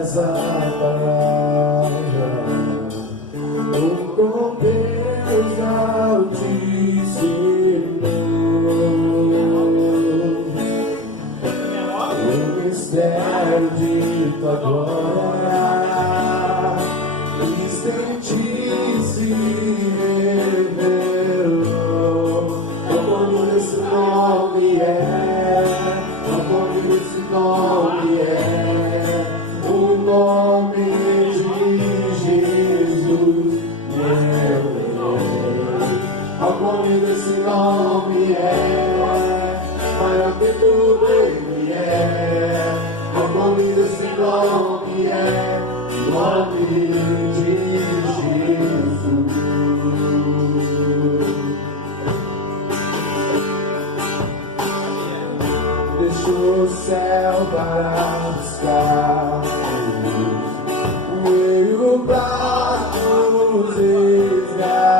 essa palavra, com Deus Altíssimo, o mistério de tua glória, em ti se revelou. O nome desse nome é, o nome desse nome é o nome de Jesus, meu Deus. O nome desse nome é maior que tudo, ele é. O nome desse nome é nome de Jesus. Deixou o céu para buscar, veio para nos resgatar.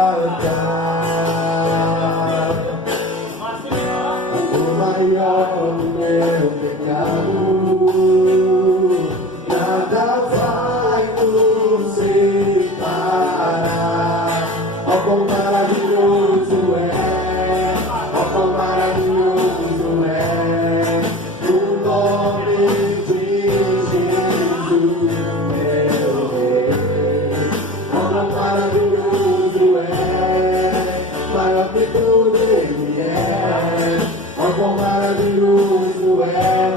O maior do meu pecado, nada vai nos separar. Ó, quão maravilhoso é, ó, quão maravilhoso é o nome de Jesus, meu Deus. Ó, quão maravilhoso é, maior que tudo ele é. Ó, quão maravilhoso é